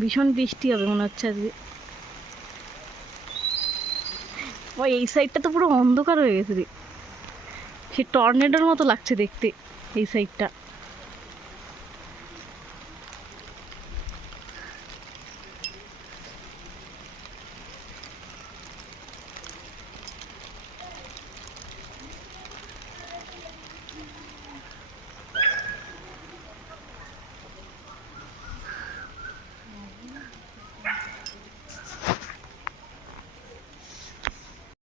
ভীষণ বৃষ্টি হবে মনে হচ্ছে আজকে। ওই এই সাইডটা তো পুরো অন্ধকার হয়ে গেছে রে, সে টর্নেডোর মতো লাগছে দেখতে এই সাইডটা।